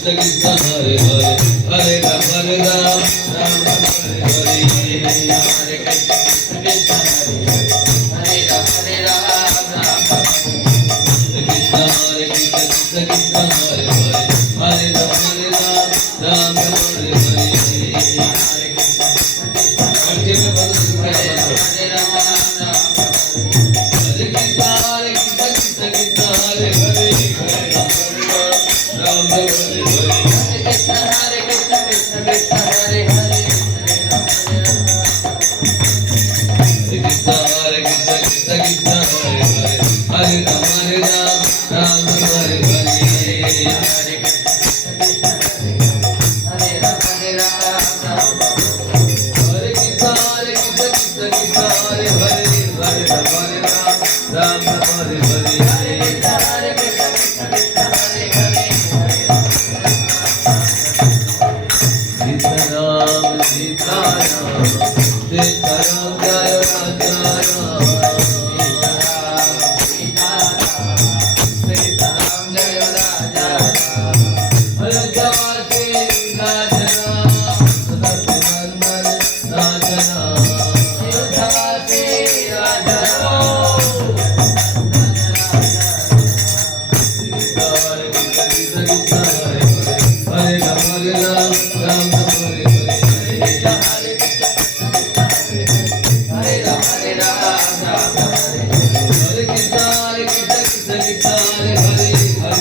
Krishna Hare Hare Hare Ram Hare Ram Ram Ram Hare Hare Hare Krishna Krishna Hare Hare Ram Hare Ram Ram Ram Krishna Hare Krishna Krishna Krishna Hare Hare Hare Ram Hare Ram Ram Ram Hare Hare Hare Krishna Hare Ram Hare Krishna Hare Krishna Krishna Hare Hare Hare Ram Hare Ram Ram Ram Hare Hare